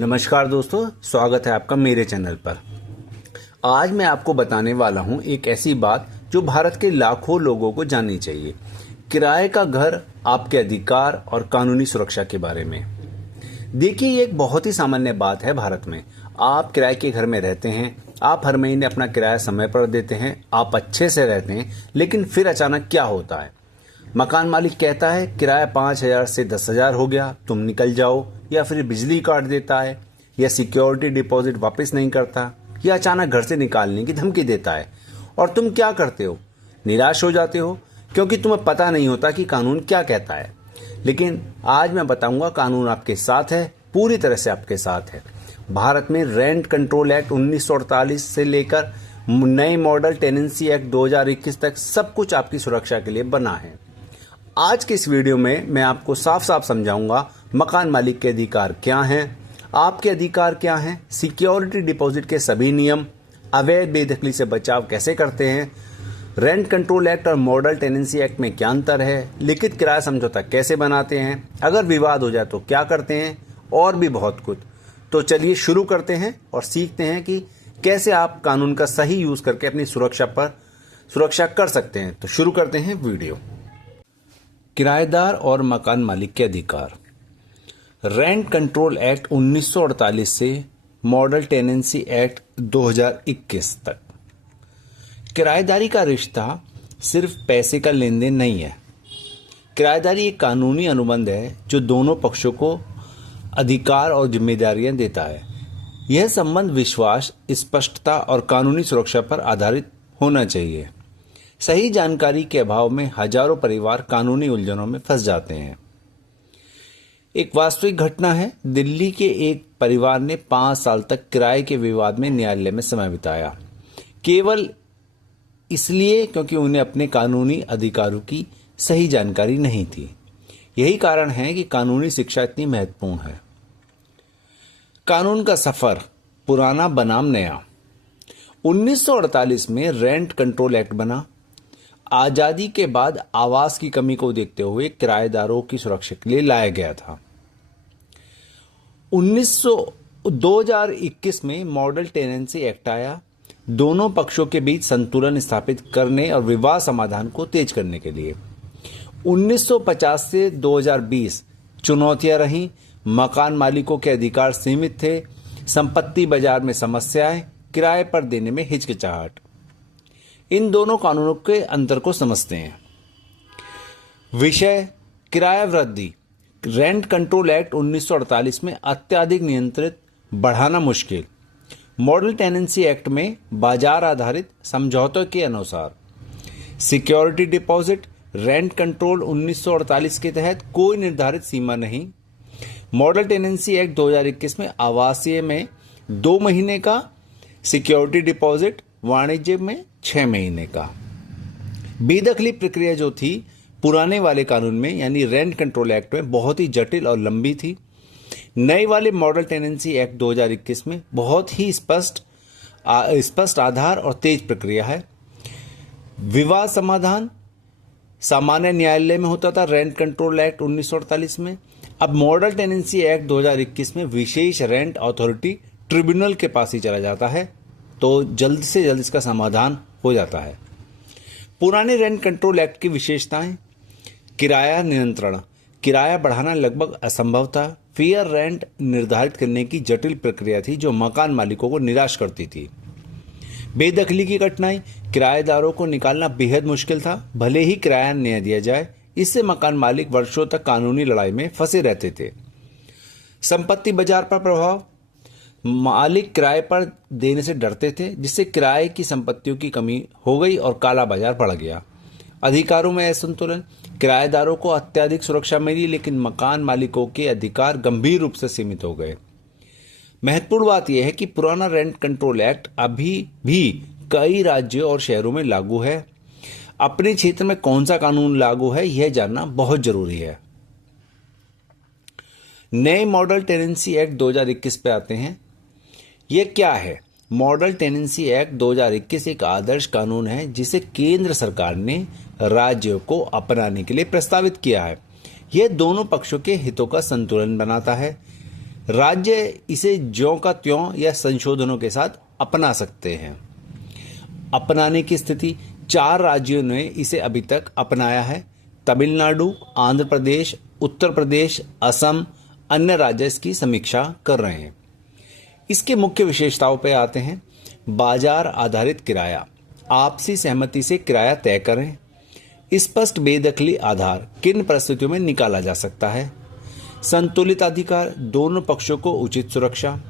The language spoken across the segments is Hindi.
नमस्कार दोस्तों, स्वागत है आपका मेरे चैनल पर। आज मैं आपको बताने वाला हूं एक ऐसी बात जो भारत के लाखों लोगों को जाननी चाहिए। किराए का घर, आपके अधिकार और कानूनी सुरक्षा के बारे में। देखिए, ये एक बहुत ही सामान्य बात है भारत में। आप किराए के घर में रहते हैं, आप हर महीने अपना किराया समय पर देते हैं, आप अच्छे से रहते हैं, लेकिन फिर अचानक क्या होता है? मकान मालिक कहता है किराया 5,000 से 10,000 हो गया, तुम निकल जाओ, या फिर बिजली काट देता है, या सिक्योरिटी डिपॉजिट वापस नहीं करता, या अचानक घर से निकालने की धमकी देता है। और तुम क्या करते हो? निराश हो जाते हो, क्योंकि तुम्हें पता नहीं होता कि कानून क्या कहता है। लेकिन आज मैं बताऊंगा, कानून आपके साथ है, पूरी तरह से आपके साथ है। भारत में रेंट कंट्रोल एक्ट 1948 से लेकर नए मॉडल टेनेंसी एक्ट 2021 तक सब कुछ आपकी सुरक्षा के लिए बना है। आज के इस वीडियो में मैं आपको साफ साफ समझाऊंगा मकान मालिक के अधिकार क्या हैं, आपके अधिकार क्या हैं, सिक्योरिटी डिपॉजिट के सभी नियम, अवैध बेदखली से बचाव कैसे करते हैं, रेंट कंट्रोल एक्ट और मॉडल टेनेंसी एक्ट में क्या अंतर है, लिखित किराया समझौता कैसे बनाते हैं, अगर विवाद हो जाए तो क्या करते हैं, और भी बहुत कुछ। तो चलिए शुरू करते हैं और सीखते हैं कि कैसे आप कानून का सही यूज करके अपनी सुरक्षा कर सकते हैं। तो शुरू करते हैं वीडियो। किराएदार और मकान मालिक के अधिकार। रेंट कंट्रोल एक्ट 1948 से मॉडल टेनेंसी एक्ट 2021 तक किराएदारी का रिश्ता सिर्फ पैसे का लेन देन नहीं है। किराएदारी एक कानूनी अनुबंध है जो दोनों पक्षों को अधिकार और जिम्मेदारियां देता है। यह संबंध विश्वास, स्पष्टता और कानूनी सुरक्षा पर आधारित होना चाहिए। सही जानकारी के अभाव में हजारों परिवार कानूनी उलझनों में फंस जाते हैं। एक वास्तविक घटना है, दिल्ली के एक परिवार ने 5 साल तक किराए के विवाद में न्यायालय में समय बिताया, केवल इसलिए क्योंकि उन्हें अपने कानूनी अधिकारों की सही जानकारी नहीं थी। यही कारण है कि कानूनी शिक्षा इतनी महत्वपूर्ण है। कानून का सफर, पुराना बनाम नया। 1948 में रेंट कंट्रोल एक्ट बना। आजादी के बाद आवास की कमी को देखते हुए किराएदारों की सुरक्षा के लिए लाया गया था। 2021 में मॉडल टेनेंसी एक्ट आया, दोनों पक्षों के बीच संतुलन स्थापित करने और विवाद समाधान को तेज करने के लिए। 1950 से 2020 चुनौतियां रहीं। मकान मालिकों के अधिकार सीमित थे, संपत्ति बाजार में समस्याएं, किराए पर देने में हिचकिचाहट। इन दोनों कानूनों के अंतर को समझते हैं। विषय: किराया वृद्धि। रेंट कंट्रोल एक्ट 1948 में अत्यधिक नियंत्रित, बढ़ाना मुश्किल। मॉडल टेनेंसी एक्ट में बाजार आधारित समझौतों के अनुसार। Security deposit. रेंट कंट्रोल 1948 के तहत कोई निर्धारित सीमा नहीं। मॉडल टेनेंसी एक्ट 2021 में आवासीय में 2 महीने का सिक्योरिटी डिपॉजिट, वाणिज्य में 6 महीने का। बेदखली प्रक्रिया जो थी पुराने वाले कानून में यानी रेंट कंट्रोल एक्ट में बहुत ही जटिल और लंबी थी। नए वाले मॉडल टेनेंसी एक्ट 2021 में बहुत ही स्पष्ट आधार और तेज प्रक्रिया है। विवाद समाधान सामान्य न्यायालय में होता था रेंट कंट्रोल एक्ट 1948 में। अब मॉडल टेनेंसी एक्ट 2021 में विशेष रेंट अथॉरिटी ट्रिब्यूनल के पास ही चला जाता है, तो जल्द से जल्द इसका समाधान हो जाता है। पुराने रेंट कंट्रोल एक्ट की विशेषताएं: किराया नियंत्रण। किराया बढ़ाना लगभग असंभव था। फेयर रेंट निर्धारित करने की जटिल प्रक्रिया थी जो मकान मालिकों को निराश करती थी। बेदखली की कठिनाई। किराएदारों को निकालना बेहद मुश्किल था, भले ही किराया न दिया जाए। इससे मकान मालिक वर्षों तक कानूनी लड़ाई में फंसे रहते थे। संपत्ति बाजार पर प्रभाव। मालिक किराए पर देने से डरते थे, जिससे किराए की संपत्तियों की कमी हो गई और काला बाजार बढ़ गया। अधिकारों में असंतुलन। किराएदारों को अत्यधिक सुरक्षा मिली, लेकिन मकान मालिकों के अधिकार गंभीर रूप से सीमित हो गए। महत्वपूर्ण बात यह है कि पुराना रेंट कंट्रोल एक्ट अभी भी कई राज्यों और शहरों में लागू है। अपने क्षेत्र में कौन सा कानून लागू है, यह जानना बहुत जरूरी है। नए मॉडल टेनेंसी एक्ट 2021 पे आते हैं। यह क्या है? मॉडल टेनेंसी एक्ट 2021 एक आदर्श कानून है जिसे केंद्र सरकार ने राज्यों को अपनाने के लिए प्रस्तावित किया है। यह दोनों पक्षों के हितों का संतुलन बनाता है। राज्य इसे ज्यों का त्यों या संशोधनों के साथ अपना सकते हैं। अपनाने की स्थिति, 4 राज्यों ने इसे अभी तक अपनाया है। तमिलनाडु, आंध्र प्रदेश, उत्तर प्रदेश, असम, अन्य राज्य इसकी समीक्षा कर रहे हैं। इसके मुख्य विशेषताओं पर आते हैं। बाजार आधारित किराया, आपसी सहमति से किराया तय करें। स्पष्ट बेदखली आधार, किन परिस्थितियों में निकाला जा सकता है। संतुलित अधिकार, दोनों पक्षों को उचित सुरक्षा।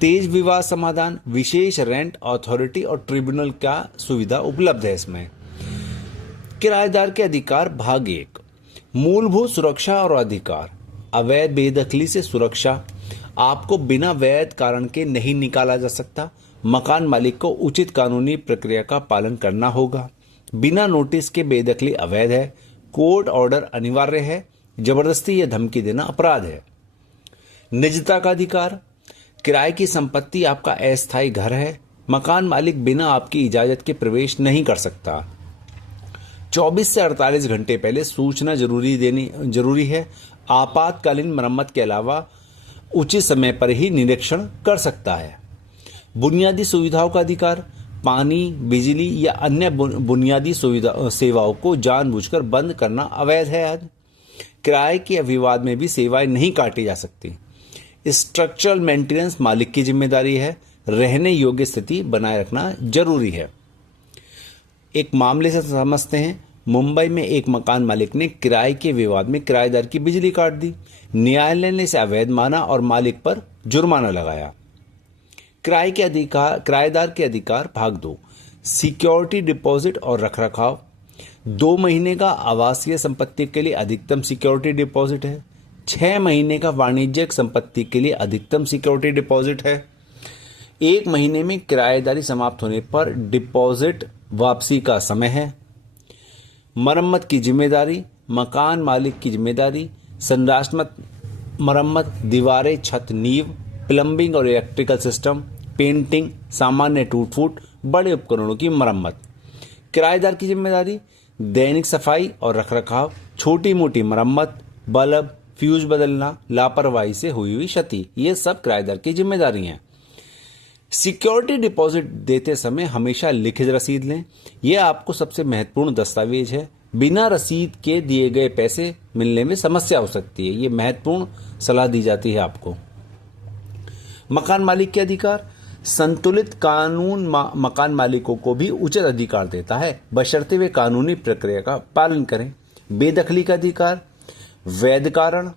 तेज विवाद समाधान, विशेष रेंट अथॉरिटी और ट्रिब्यूनल का सुविधा उपलब्ध है इसमें। किराएदार के अधिकार, भाग 1, मूलभूत सुरक्षा और अधिकार। अवैध बेदखली से सुरक्षा, आपको बिना वैध कारण के नहीं निकाला जा सकता। मकान मालिक को उचित कानूनी प्रक्रिया का पालन करना होगा। बिना नोटिस के बेदखली अवैध है। कोर्ट ऑर्डर अनिवार्य है। जबरदस्ती या धमकी देना अपराध है। निजता का अधिकार, किराए की संपत्ति आपका अस्थायी घर है। मकान मालिक बिना आपकी इजाजत के प्रवेश नहीं कर सकता। 24 से 48 घंटे पहले सूचना जरूरी है। आपातकालीन मरम्मत के अलावा उचित समय पर ही निरीक्षण कर सकता है। बुनियादी सुविधाओं का अधिकार, पानी, बिजली या अन्य बुनियादी सेवाओं को जानबूझकर बंद करना अवैध है। आज किराए के विवाद में भी सेवाएं नहीं काटी जा सकती। स्ट्रक्चरल मेंटेनेंस मालिक की जिम्मेदारी है। रहने योग्य स्थिति बनाए रखना जरूरी है। एक मामले से समझते हैं। मुंबई में एक मकान मालिक ने किराए के विवाद में किराएदार की बिजली काट दी। न्यायालय ने इसे अवैध माना और मालिक पर जुर्माना लगाया। किराएदार के अधिकार, भाग 2, सिक्योरिटी डिपॉजिट और रखरखाव। 2 महीने का आवासीय संपत्ति के लिए अधिकतम सिक्योरिटी डिपॉजिट है। 6 महीने का वाणिज्यिक संपत्ति के लिए अधिकतम सिक्योरिटी डिपॉजिट है। 1 महीने में किराएदारी समाप्त होने पर डिपॉजिट वापसी का समय है। मरम्मत की जिम्मेदारी, मकान मालिक की जिम्मेदारी। संरचनात्मक मरम्मत, दीवारें, छत, नींव, प्लम्बिंग और इलेक्ट्रिकल सिस्टम, पेंटिंग, सामान्य टूट फूट, बड़े उपकरणों की मरम्मत। किराएदार की जिम्मेदारी, दैनिक सफाई और रखरखाव, छोटी मोटी मरम्मत, बल्ब, फ्यूज बदलना, लापरवाही से हुई क्षति, ये सब किराएदार की जिम्मेदारी हैं। सिक्योरिटी डिपॉजिट देते समय हमेशा लिखित रसीद लें। यह आपको सबसे महत्वपूर्ण दस्तावेज है। बिना रसीद के दिए गए पैसे मिलने में समस्या हो सकती है। ये महत्वपूर्ण सलाह दी जाती है आपको। मकान मालिक के अधिकार, संतुलित कानून मकान मालिकों को भी उचित अधिकार देता है, बशर्ते वे कानूनी प्रक्रिया का पालन करें। बेदखली का अधिकार, वैध कारण,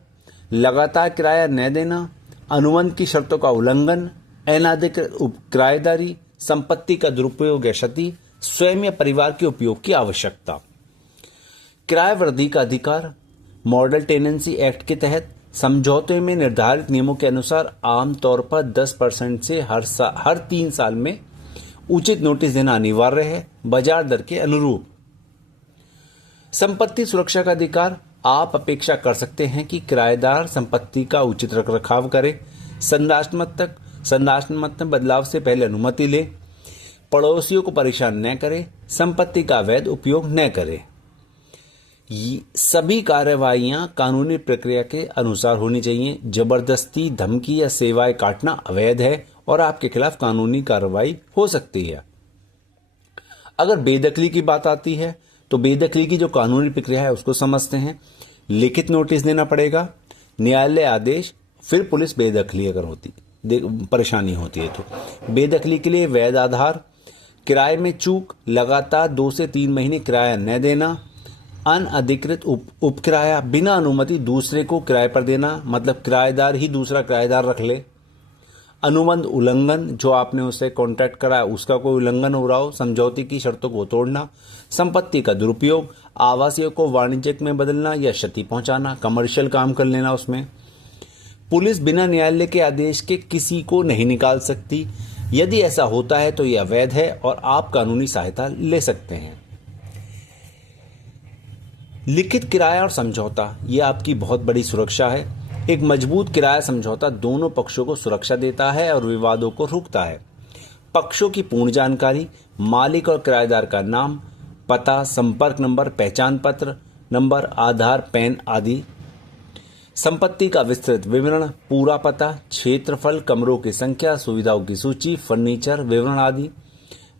लगातार किराया न देना, अनुबंध की शर्तों का उल्लंघन, अनाधिकृत किराएदारी, संपत्ति का दुरुपयोग या क्षति, स्वयं या परिवार के उपयोग की आवश्यकता। किराया वृद्धि का अधिकार, मॉडल टेनेंसी एक्ट के तहत समझौते में निर्धारित नियमों के अनुसार आमतौर पर 10% से हर 3 साल में उचित नोटिस देना अनिवार्य है, बाजार दर के अनुरूप। संपत्ति सुरक्षा का अधिकार, आप अपेक्षा कर सकते हैं कि किराएदार संपत्ति का उचित रखरखाव करे, संरचनात्मक बदलाव से पहले अनुमति ले, पड़ोसियों को परेशान न करे, संपत्ति का अवैध उपयोग न करे। सभी कार्रवाइयां कानूनी प्रक्रिया के अनुसार होनी चाहिए। जबरदस्ती, धमकी या सेवाएं काटना अवैध है और आपके खिलाफ कानूनी कार्रवाई हो सकती है। अगर बेदखली की बात आती है तो बेदखली की जो कानूनी प्रक्रिया है उसको समझते हैं। लिखित नोटिस देना पड़ेगा, न्यायालय आदेश, फिर पुलिस बेदखली अगर परेशानी होती है तो। बेदखली के लिए वैध आधार, किराए में चूक, लगातार 2 से 3 महीने किराया न देना, अनअधिकृत उपकिराया, बिना अनुमति दूसरे को किराए पर देना, मतलब किराएदार ही दूसरा किराएदार रख ले। अनुबंध उल्लंघन, जो आपने उससे कॉन्ट्रैक्ट करा उसका कोई उल्लंघन हो रहा हो, समझौते की शर्तों को तोड़ना। संपत्ति का दुरुपयोग, आवासीय को वाणिज्यिक में बदलना या क्षति पहुंचाना, कमर्शियल काम कर लेना उसमें। पुलिस बिना न्यायालय के आदेश के किसी को नहीं निकाल सकती। यदि ऐसा होता है तो यह अवैध है और आप कानूनी सहायता ले सकते हैं। लिखित किराया और समझौता, यह आपकी बहुत बड़ी सुरक्षा है। एक मजबूत किराया समझौता दोनों पक्षों को सुरक्षा देता है और विवादों को रोकता है। पक्षों की पूर्ण जानकारी, मालिक और किराएदार का नाम, पता, संपर्क नंबर, पहचान पत्र नंबर, आधार, पैन आदि। संपत्ति का विस्तृत विवरण, पूरा पता, क्षेत्रफल, कमरों की संख्या, सुविधाओं की सूची, फर्नीचर विवरण आदि।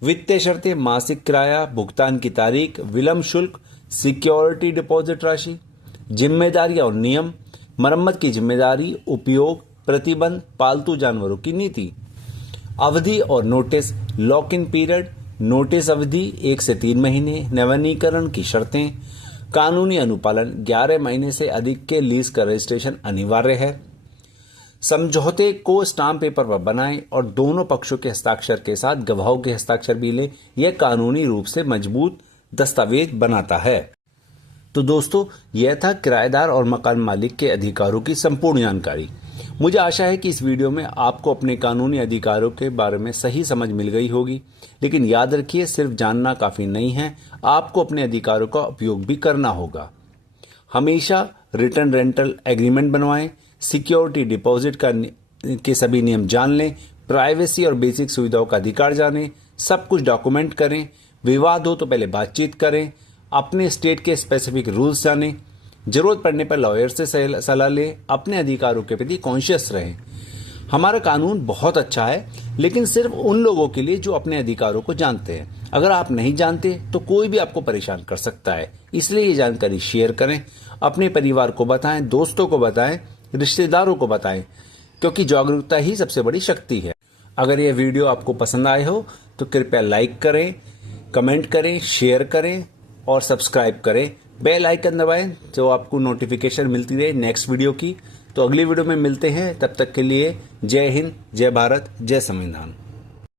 वित्तीय शर्तें, मासिक किराया, भुगतान की तारीख, विलंब शुल्क, सिक्योरिटी डिपॉजिट राशि, जिम्मेदारियां और नियम, मरम्मत की जिम्मेदारी, उपयोग, प्रतिबंध, पालतू जानवरों की नीति, अवधि और notice, lock in period, notice अवधि 1 से 3 महीने, नवीनीकरण की शर्तें, कानूनी अनुपालन, 11 महीने से अधिक के लीज का रजिस्ट्रेशन अनिवार्य है। समझौते को स्टाम्प पेपर पर बनाएं और दोनों पक्षों के हस्ताक्षर के साथ गवाहों के हस्ताक्षर भी लें। यह कानूनी रूप से मजबूत दस्तावेज बनाता है। तो दोस्तों, यह था किराएदार और मकान मालिक के अधिकारों की संपूर्ण जानकारी। मुझे आशा है कि इस वीडियो में आपको अपने कानूनी अधिकारों के बारे में सही समझ मिल गई होगी। लेकिन याद रखिए, सिर्फ जानना काफी नहीं है, आपको अपने अधिकारों का उपयोग भी करना होगा। हमेशा रिटर्न रेंटल एग्रीमेंट बनवाएं, सिक्योरिटी डिपॉजिट के सभी नियम जान लें, प्राइवेसी और बेसिक सुविधाओं का अधिकार जानें, सब कुछ डॉक्यूमेंट करें, विवाद हो तो पहले बातचीत करें, अपने स्टेट के स्पेसिफिक रूल्स जानें, जरूरत पड़ने पर लॉयर से सलाह लें, अपने अधिकारों के प्रति कॉन्शियस रहें। हमारा कानून बहुत अच्छा है, लेकिन सिर्फ उन लोगों के लिए जो अपने अधिकारों को जानते हैं। अगर आप नहीं जानते तो कोई भी आपको परेशान कर सकता है। इसलिए ये जानकारी शेयर करें, अपने परिवार को बताएं, दोस्तों को बताएं, रिश्तेदारों को बताएं, क्योंकि जागरूकता ही सबसे बड़ी शक्ति है। अगर यह वीडियो आपको पसंद आए हो तो कृपया लाइक करें, कमेंट करें, शेयर करें और सब्सक्राइब करें। बेल आइकन दबाएं तो आपको नोटिफिकेशन मिलती रहे नेक्स्ट वीडियो की। तो अगली वीडियो में मिलते हैं, तब तक के लिए जय हिंद, जय भारत, जय संविधान।